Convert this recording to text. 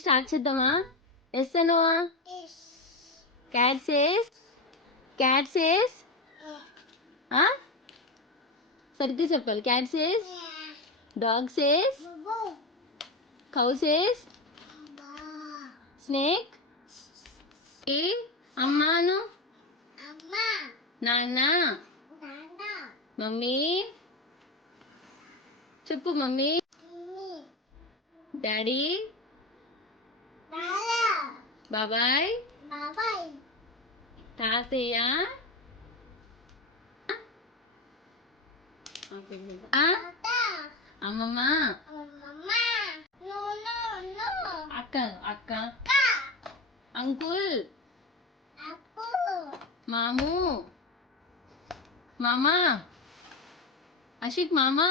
Start చేద్దామా? Yes అనవా? Cat says cat says సరిగ్గా చెప్పాలి. Cat says, dog says, cow says, snake ఏ అమ్మాను, నాన్న, మమ్మీ చెప్పు. మమ్మీ, డాడీ, బాబాయ్, తాతయ్య, అమ్మమ్మ, అక్క అక్క, అంకుల్, మాము, మామా, అషిక్ మామా.